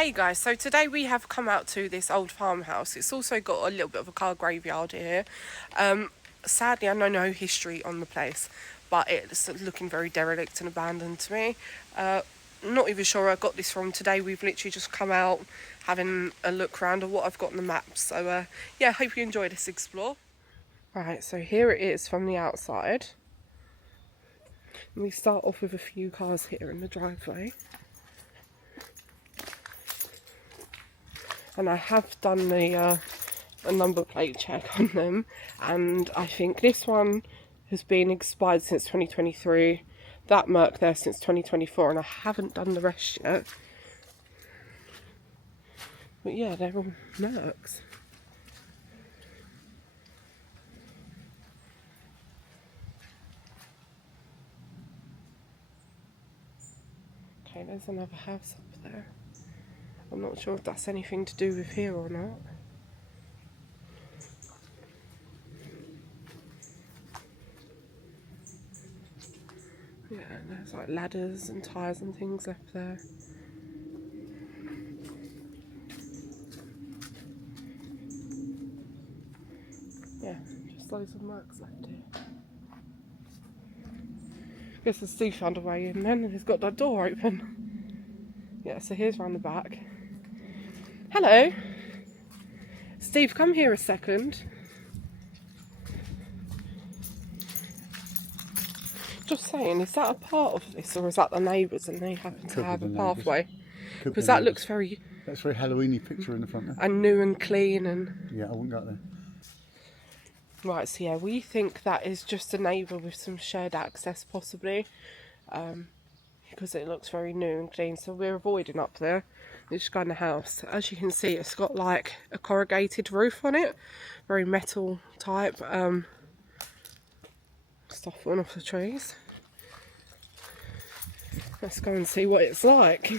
Hey guys, so today we have come out to this old farmhouse. It's also got a little bit of a car graveyard here. Sadly, I know no history on the place, but it's looking very derelict and abandoned to me. Not even sure where I got this from today. We've literally just come out having a look around at what I've got on the map. So yeah, hope you enjoy this explore. Right, so here it is from the outside. And we start off with a few cars here in the driveway. And I have done the a number plate check on them, and I think this one has been expired since 2023, that Merc there since 2024, and I haven't done the rest yet. But yeah, they're all Mercs. Okay, there's another house up there. I'm not sure if that's anything to do with here or not. Yeah, and there's like ladders and tyres and things left there. Yeah, just loads of Mercs left here. Guess the Steve found a way in then and he's got that door open. Yeah, so here's round the back. Hello. Steve, come here a second. Just saying, is that a part of this or is that the neighbours and they happen to have a pathway? Because that looks very... That's a very Halloween-y picture in the front there. And new and clean and... Yeah, I wouldn't go there. Right, so yeah, we think that is just a neighbour with some shared access possibly. Because it looks very new and clean, so we're avoiding up there. We're just going in the house. As you can see, it's got like a corrugated roof on it, very metal type. Stuff falling off the trees. Let's go and see what it's like.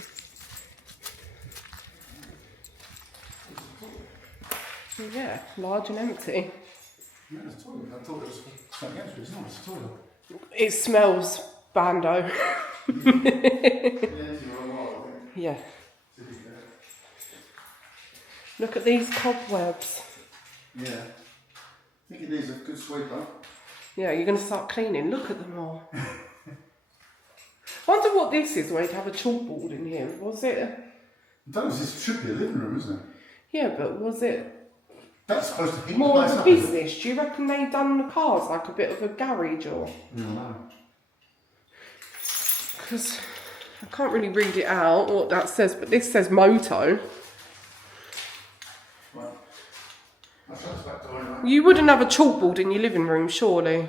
Yeah, large and empty. Yeah, it's a toilet. I thought it was something else, but it's not. It's a toilet. It smells bando. Yeah. Look at these cobwebs. Yeah. I think it needs a good sweep up. Yeah, you're going to start cleaning. Look at them all. I wonder what this is, where you'd have a chalkboard in here. Was it? I don't know, this should be a living room, isn't it? Yeah, but was it That's supposed to be more of a business? Do you reckon they'd done the cars like a bit of a garage or? No. Because I can't really read it out what that says, but this says moto. Right. I'll shut this back door anyway. You wouldn't have a chalkboard in your living room, surely.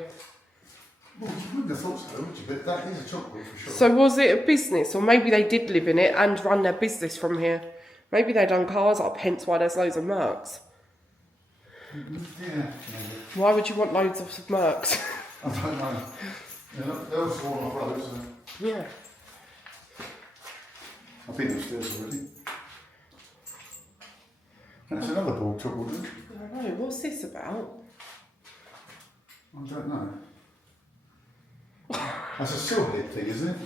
Well, you wouldn't have thought so, would you? But that is a chalkboard for sure. So was it a business, or maybe they did live in it and run their business from here? Maybe they done cars up, hence why there's loads of Mercs. Yeah, maybe. Why would you want loads of Mercs? I don't know. They're all sworn off roads. Yeah. I've been upstairs already. And it's another board chalkboard, isn't it? I don't know. What's this about? I don't know. That's a seal head thing, isn't it?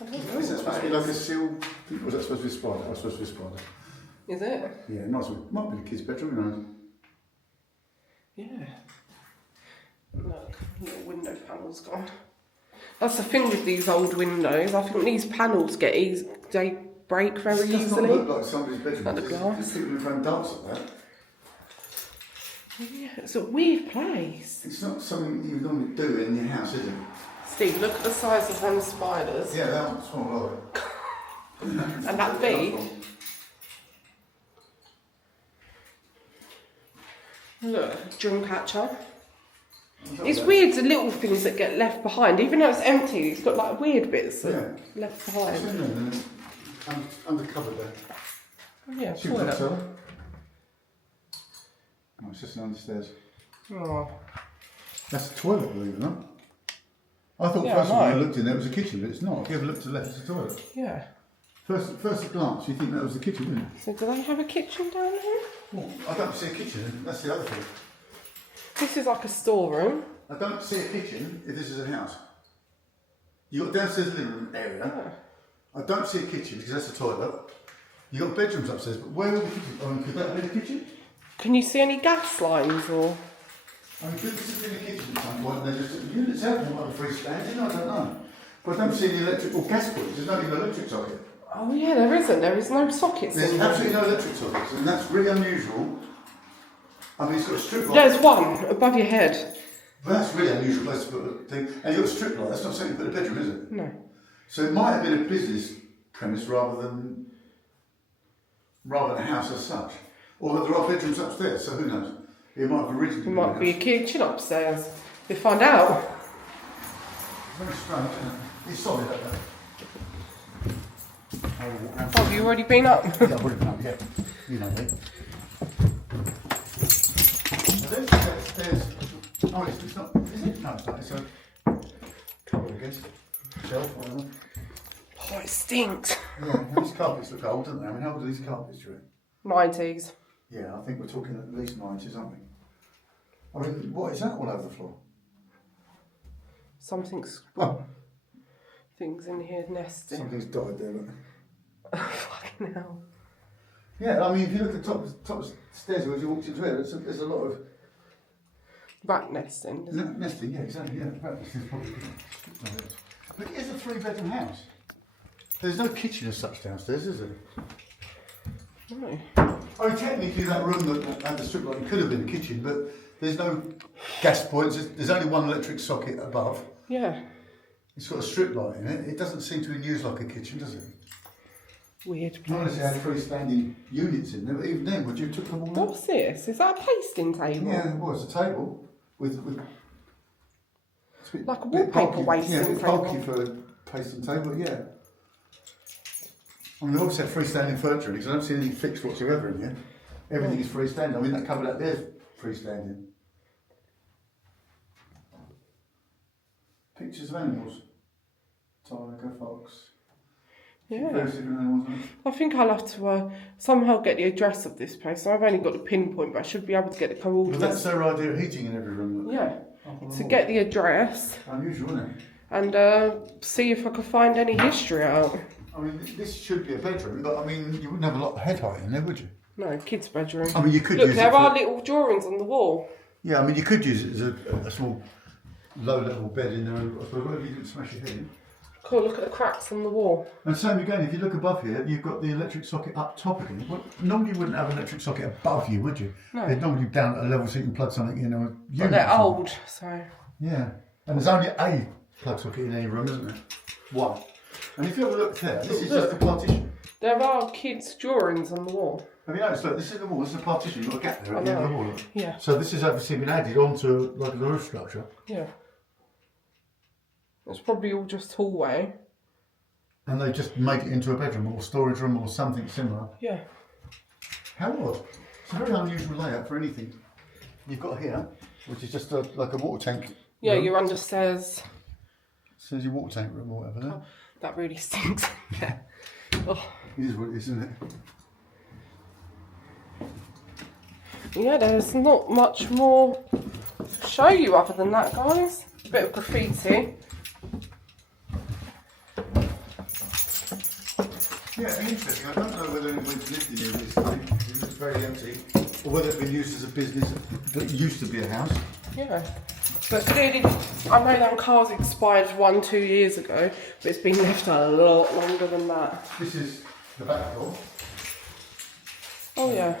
I don't know. Is that supposed to be like a seal? Was that supposed to be a spider? That was supposed to be a spider. Is it? Yeah, nice one. Might be the kids' bedroom, you know. Yeah. Look, little window panel's gone. That's the thing with these old windows. I think these panels get easy. They break very easily. It does not look like somebody's bedroom. Like the glass. There's people who can dance at that. Yeah, it's a weird place. It's not something you would normally do in your house, is it? Steve, look at the size of them spiders. Yeah, that one's small, And that bee. Look, drum catcher. It's weird, the little things that get left behind. Even though it's empty, it's got like weird bits that left behind. It's in there, and it's undercovered there. Oh, yeah, See what toilet. that's over? Oh, it's just down the stairs. Oh. That's the toilet, believe it or not. I thought Yeah, first of all I when I know. looked in there it was a kitchen, but it's not. If you ever look to the left, it's a toilet. Yeah. First at glance, you think that was the kitchen, didn't you? So do they have a kitchen down here? Well, I don't see a kitchen. That's the other thing. This is like a storeroom. I don't see a kitchen if this is a house. You've got downstairs living room area. Oh. I don't see a kitchen because that's a toilet. You got bedrooms upstairs, but where are the kitchen? I mean, could that be the kitchen? Can you see any gas lines or? I mean, could this have been the kitchen at some point? And they're just units out there might be freestanding. I don't know. But I don't see any electrical gas points. There's not even an electric socket. Oh yeah, there isn't. There is no sockets. There's in there. absolutely no electric sockets, and that's really unusual. I mean, it's got a strip light. There's one above your head. But that's really unusual place to put a thing. And you've got a strip light. That's not something you put in a bedroom, is it? No. So it might have been a business premise rather than a house as such. Or there are bedrooms upstairs, so who knows? It might have originally There might be a kitchen upstairs. We'll find out. Very strange, isn't it? It's solid up there. Oh, have you already been up? Yeah, I've already been up, yeah. You know me. Now there's stairs. Oh, it's not, is it? No, it's not. It's a cupboard, I guess. Shelf, whatever. Oh, it stinks. Yeah, these carpets look old, don't they? I mean, how old are these carpets, do you reckon? 90s. Yeah, I think we're talking at least 90s, aren't we? I mean, what is that all over the floor? Something's Oh, things in here nesting. something's died there, look. Fucking hell. Yeah, I mean, if you look at the top stairs as you walked into it, there's a lot of Rat nesting. Isn't it? nesting, yeah, exactly, yeah. Rat nesting is probably good. But it is a 3-bedroom house. There's no kitchen as such downstairs, is there? No. I mean, technically that room that had the strip light could have been a kitchen, but there's no gas points. There's only one electric socket above. Yeah. It's got a strip light in it. It doesn't seem to be used like a kitchen, does it? Weird Not unless it place. had freestanding units in there, but even then, would you have took them all out? What's this? Is that a pasting table? Yeah, well, it's a table with it's Like a bit wallpaper bulky, wasting yeah, a bit table. bulky for a pasting table, yeah. I mean, they always have freestanding furniture because I don't see anything fixed whatsoever in here. Everything is freestanding. I mean, that cupboard out there is freestanding. Pictures of animals. Tiger, fox. Yeah. Various different animals. Aren't I think I'll have to somehow get the address of this place. I've only got the pinpoint, but I should be able to get the Well, coordinates. that's their idea of heating in every room. Look. Yeah. Up on the To wall. get the address Unusual, isn't it? and see if I can find any history out. I mean, this should be a bedroom, but I mean, you wouldn't have a lot of head height in there, would you? No, kids' bedroom. I mean, you could Look, use there it are for, little drawings on the wall. yeah, I mean, you could use it as a small, low-level bed in there. But whatever you didn't smash it in. Cool, look at the cracks on the wall. And same again, if you look above here, you've got the electric socket up top again. Well, normally you wouldn't have an electric socket above you, would you? No. They're normally down at a level so you can plug something in or a But unit they're or something. old, so. Yeah, and there's only a plug socket in any room, isn't there? One. And if you have a look there, this is just a partition. There are kids' drawings on the wall. Have you noticed? Look, this is the wall. This is a partition. You've got a gap there I at the end of the know. wall. Look. Yeah. So this has obviously been added onto like the roof structure. Yeah. It's probably all just hallway. And they just made it into a bedroom or storage room or something similar. Yeah. How odd. It's a very unusual layout for anything. You've got here, which is just like a water tank. Yeah, room. you're understairs. Says your water tank room or whatever there. That really stinks. Yeah. Oh. It is what it is, isn't it? Yeah, there's not much more to show you other than that, guys. A bit of graffiti. Yeah, it'd be interesting. I don't know whether anybody's lived in here recently. It looks very empty. Or whether it's been used as a business that used to be a house. Yeah. But clearly, I know that car's expired 1-2 years ago, but it's been left a lot longer than that. This is the back door. Oh, yeah.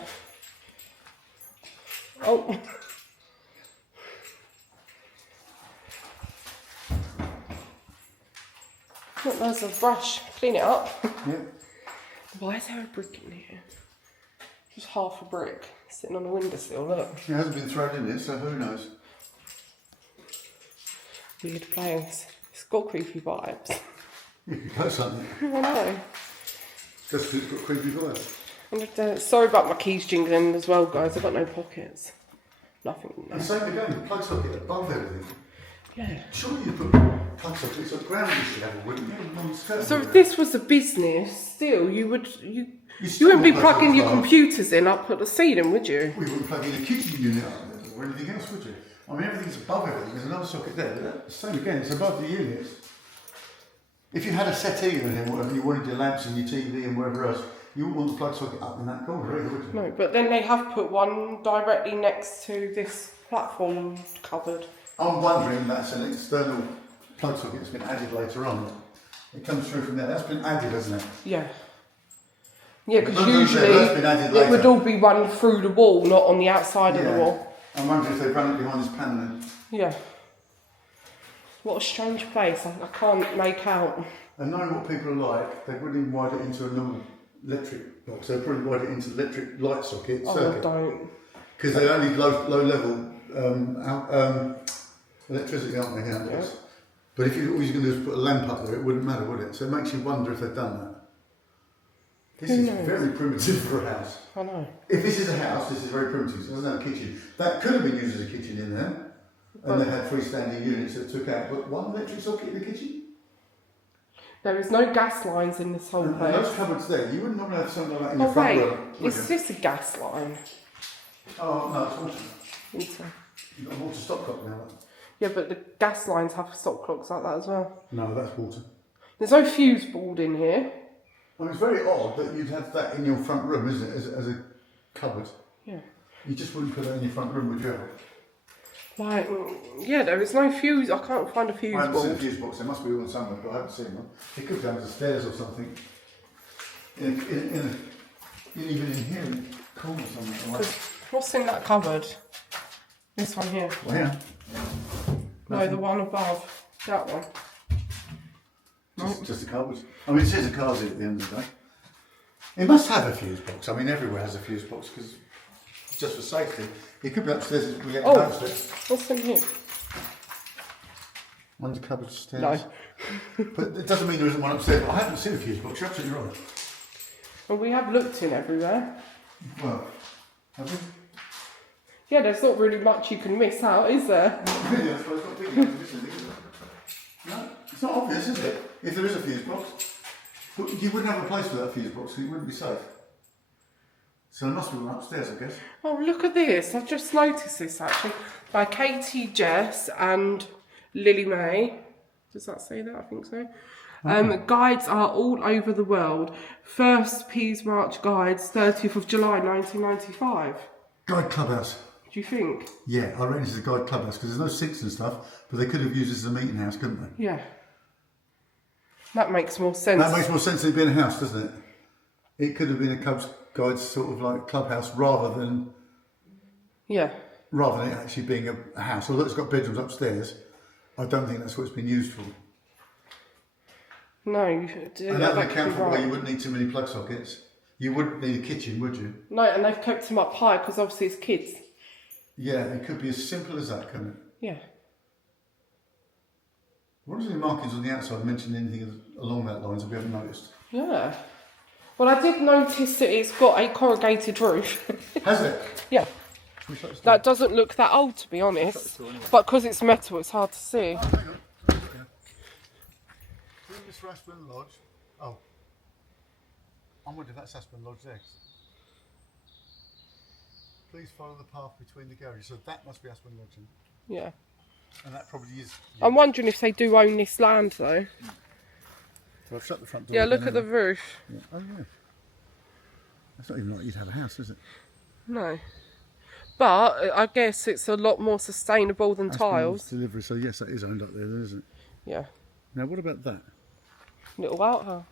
Oh. Look, there's a brush. Clean it up. Yeah. Why is there a brick in here? Just half a brick sitting on the windowsill, look. It hasn't been thrown in it, so who knows? Weird place. It's got creepy vibes. You could put something. I know. Just 'cause it's got creepy vibes. And sorry about my keys jingling as well, guys. I've got no pockets. Nothing. And No. same again, the plug socket above everything. Yeah. Surely you put plug sockets at ground level, wouldn't you? So if this was a business, still, you wouldn't still be got plugging your plug. computers in up at the ceiling, would you? We wouldn't plug in a kitchen unit up there or anything else, would you? I mean, everything's above everything. There's another socket there. Same again, it's above the units. If you had a settee in here, whatever, you wanted your lamps and your TV and whatever else, You wouldn't want the plug socket up in that corner either, would you? No, but then they have put one directly next to this platform cupboard. I'm wondering that's an external plug socket that's been added later on. It comes through from there. That's been added, hasn't it? Yeah. Yeah, because That's usually been added it would later. all be run through the wall, not on the outside of the wall. I'm wondering if they've run it behind this panel then. Yeah. What a strange place. I can't make out. And knowing what people are like, they wouldn't even wire it into a normal electric box. They'd probably wire it into the electric light socket circuit. Don't. Because they're only low level electricity, aren't they? Yeah. But if all you're going to do is put a lamp up there, it wouldn't matter, would it? So it makes you wonder if they've done that. This is very primitive for a house. I know. If this is a house, this is very primitive. So it doesn't have a kitchen. That could have been used as a kitchen in there. And they had freestanding units that took out, but one electric socket in the kitchen? There is no gas lines in this whole And place. those cupboards there, you wouldn't normally have something like that in your front room. Is this a gas line? Oh, no, it's water. It's You've got a water stop clock now. Yeah, but the gas lines have stop clocks like that as well. No, that's water. There's no fuse board in here. Well, it's very odd that you'd have that in your front room, isn't it, as a cupboard? Yeah. You just wouldn't put that in your front room, would you? Like, yeah, there is no fuse. I can't find a fuse I haven't seen a board. fuse box. There must be one somewhere, but I haven't seen one. It could be down the stairs or something. Even in here, in the corner somewhere. Like. What's in that cupboard? This one here. Well, yeah. No, the one above. That one. Just a cupboard. I mean, it says a car seat at the end of the day. It must have a fuse box. I mean, everywhere has a fuse box because just for safety. It could be upstairs as we get downstairs. What's in here? One's a cupboard stairs. No. But it doesn't mean there isn't one upstairs. I haven't seen a fuse box. You're absolutely right. Well, we have looked in everywhere. Well, have we? Yeah, there's not really much you can miss out, is there? Yeah, I suppose it's not big enough, is it? No, it's not obvious, is it? If there is a fuse box, but you wouldn't have a place for that fuse box, so you wouldn't be safe. So there must be one upstairs, I guess. Oh, look at this. I've just noticed this actually. By Katie Jess and Lily May. Does that say that? I think so. Guides are all over the world. First Peas March guides, 30th of July 1995. Guide clubhouse. Do you think? Yeah, I reckon this is a guide clubhouse because there's no sinks and stuff, but they could have used this as a meeting house, couldn't they? Yeah. That makes more sense. That makes more sense than it being a house, doesn't it? It could have been a Cubs guides sort of like clubhouse rather than it actually being a house. Although it's got bedrooms upstairs, I don't think that's what it's been used for. No, you should do. And that would account for why you wouldn't need too many plug sockets. You wouldn't need a kitchen, would you? No, and they've kept them up high because obviously it's kids. Yeah, it could be as simple as that, couldn't it? Yeah. What are the markings on the outside mention anything along that lines that we haven't noticed? Yeah. Well, I did notice that it's got a corrugated roof. Has it? Yeah. That doesn't look that old, to be honest. But because it's metal, it's hard to see. Oh, hang on. Yeah. Is this Raspberry Lodge? Oh. I wonder if that's Aspen Lodge there. Please follow the path between the garages. So that must be Aspen Lodge. Yeah. And that probably is. Yeah. I'm wondering if they do own this land, though. So I've shut the front door. Yeah, look at the roof. Yeah. Oh, yeah. That's not even like you'd have a house, is it? No. But I guess it's a lot more sustainable than tiles. Delivery. So yes, that is owned up there, isn't it? Yeah. Now what about that? Little outhouse.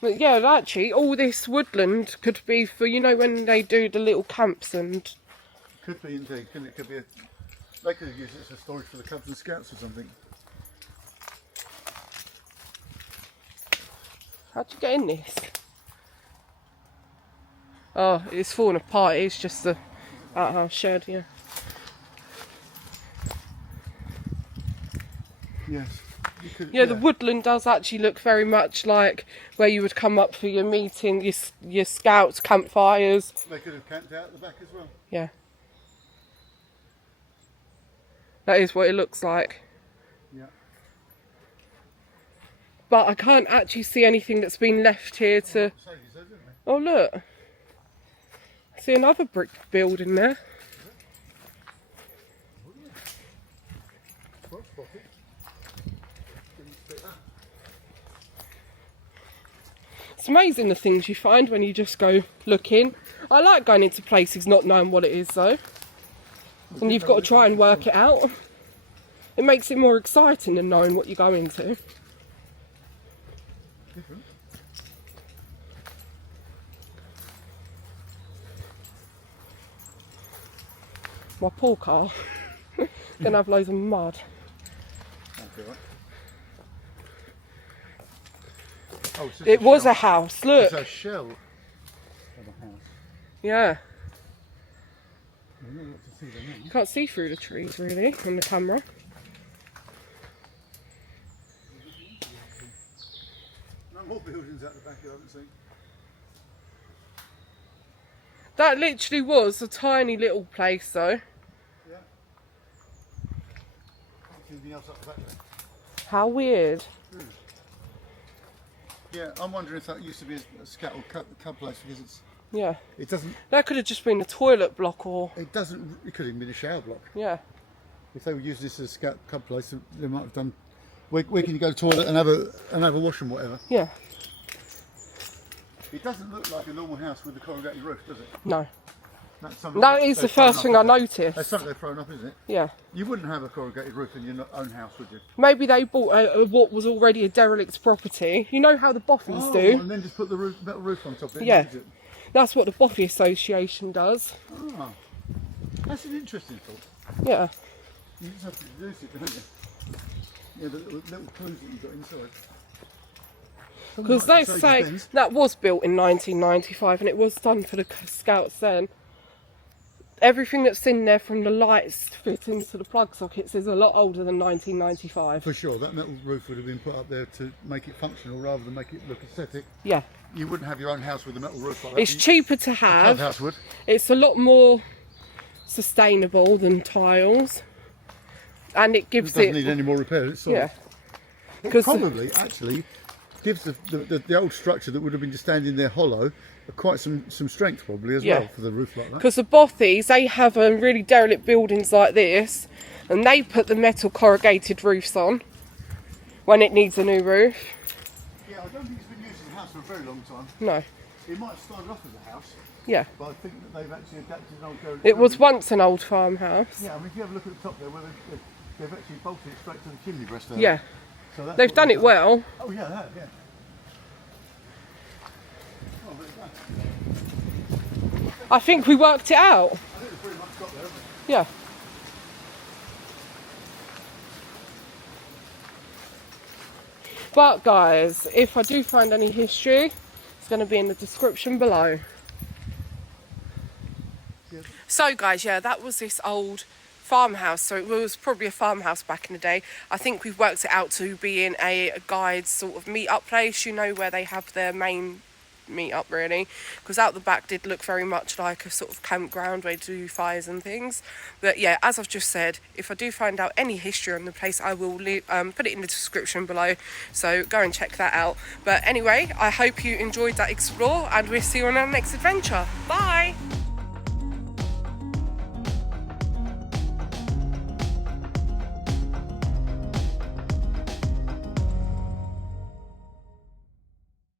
But yeah, actually, all this woodland could be for, you know, when they do the little camps and... Could be indeed, couldn't it? Could be a... They could have used it as a storage for the Cubs and Scouts or something. How'd you get in this? Oh, it's falling apart. It's just the outhouse shed, yeah. Yes. You could, Yeah, the woodland does actually look very much like where you would come up for your meeting, your scouts, campfires. They could have camped out at the back as well. Yeah. That is what it looks like. Yeah. But I can't actually see anything that's been left here to... Oh, look. I see another brick building there. It's amazing the things you find when you just go looking. I like going into places not knowing what it is though. And you've got to try and work it out. It makes it more exciting than knowing what you're going to. Different. My poor car. Gonna have loads of mud. That's all right. Oh, It was a house, look. It's a shell of a house. Yeah. I don't know what to see there now. You can't see through the trees really on the camera. No more buildings out the back I haven't seen. That literally was a tiny little place though. Yeah. Anything else up the back there? How weird. Yeah, I'm wondering if that used to be a scat or cub place because Yeah. it doesn't. That could have just been a toilet block or... It doesn't. It could have even been a shower block. Yeah. If they were using this as a scat cub place, they might have done. Where can you go to the toilet and have a wash and whatever? Yeah. It doesn't look like a normal house with a corrugated roof, does it? No. That is the first thing I noticed. That's something they've thrown up, isn't it? Yeah. You wouldn't have a corrugated roof in your own house, would you? Maybe they bought what was already a derelict property. You know how the boffies do? And then just put the metal roof on top of it. Yeah. Is it? That's what the Boffy Association does. Oh, that's an interesting thought. Yeah. You just have to deduce it, don't you? Yeah, the little clues that you've got inside. Because they say that was built in 1995 and it was done for the Scouts then. Everything that's in there from the lights fit into the plug sockets is a lot older than 1995. For sure, that metal roof would have been put up there to make it functional rather than make it look aesthetic. Yeah. You wouldn't have your own house with a metal roof like that. It's cheaper to have. A house would. It's a lot more sustainable than tiles. And it gives It doesn't need any more repairs. It's yeah. It probably actually gives the old structure that would have been just standing there hollow quite some strength probably as well for the roof like that. Because the Bothies, they have really derelict buildings like this and they put the metal corrugated roofs on when it needs a new roof. Yeah, I don't think it's been used as a house for a very long time. No. It might have started off as a house. Yeah. But I think that they've actually adapted an old derelict It was building. once an old farmhouse. Yeah, I mean if you have a look at the top there where they've actually bolted it straight to the chimney breast there. Yeah. So that's They've done it well. Oh yeah, they have, yeah. Oh, but I think we worked it out. I think we've pretty much got there, haven't we? Yeah. But guys, if I do find any history, it's going to be in the description below. Yeah. So guys, yeah, that was this old farmhouse. So it was probably a farmhouse back in the day. I think we've worked it out to be in a guide's sort of meet-up place, you know, where they have their main meet-up really, because out the back did look very much like a sort of campground where they do fires and things. But yeah, as I've just said, if I do find out any history on the place, I will put it in the description below, so go and check that out. But anyway, I hope you enjoyed that explore and we'll see you on our next adventure. Bye!